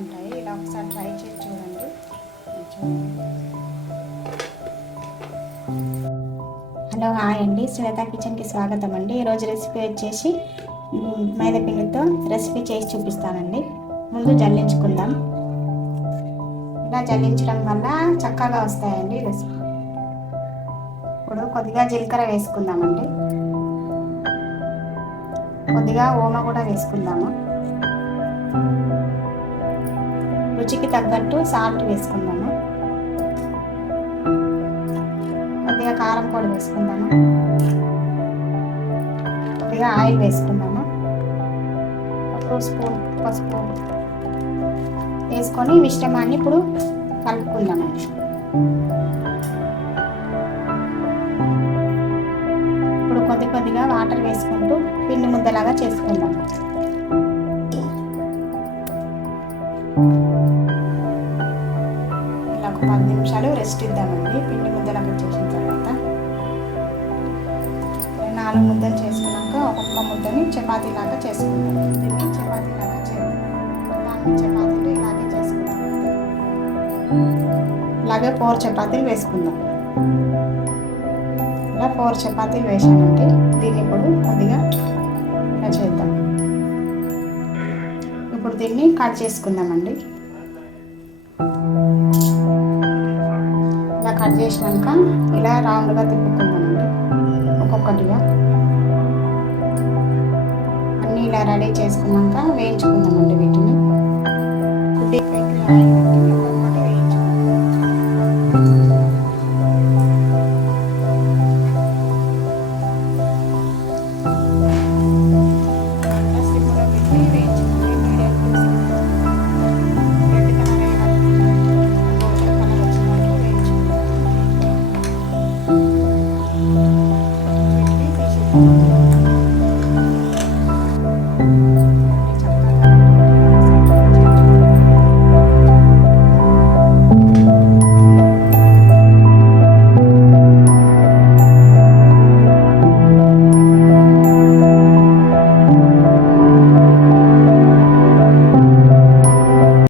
ఉంటాయి. ఇలా ఒకసారి ట్రై చేసి చూడండి. హలో, హాయ్ అండి, శ్వేత కిచెన్కి స్వాగతం అండి. ఈరోజు రెసిపీ వచ్చేసి మైదా పిండితో రెసిపీ చేసి చూపిస్తానండి. ముందు జల్లించుకుందాం. ఇలా జల్లించడం వల్ల చక్కగా వస్తాయండి రెసిపీ. ఇప్పుడు కొద్దిగా జీలకర్ర వేసుకుందామండి. కొద్దిగా ఓమ కూడా వేసుకుందాము. రుచికి తగ్గట్టు సాల్ట్ వేసుకుందాము. కొద్దిగా కారం పొడి వేసుకుందాము. కొద్దిగా ఆయిల్ వేసుకుందాము. 1 స్పూన్ పసుపు వేసుకొని మిశ్రమాన్ని ఇప్పుడు కలుపుకుందామండి. ఇప్పుడు కొద్దిగా వాటర్ వేసుకుంటూ పిండి ముద్దలాగా చేసుకుందాం. ఇలా ఒక 10 నిమిషాలు రెస్ట్ ఇద్దామండి. పిండి ముద్దలాగా చేసిన తర్వాత 4 ముద్దలు చేసుకున్నాక ఒక్కొక్క ముద్దని చపాతీలాగా చేసుకుందాం. దీన్ని చపాతీలాగా చేద్దాం. 4 చపాతీలు ఇలాగే చేసుకుందాం. ఇలాగే 4 చపాతీలు వేసుకుందాం. ఇలా 4 చపాతీలు వేసామండి. దీన్ని ఇప్పుడు కొద్దిగా ఇలా చేద్దాం. ఇప్పుడు దీన్ని కట్ చేసుకుందామండి. ఇలా కట్ చేసినాక ఇలా రౌండ్గా తిప్పుకుందామండి. ఒక్కొక్కటిగా అన్నీ ఇలా రెడీ చేసుకున్నాక వేయించుకుందామండి. వీటిని కొద్దిగా ఆయిల్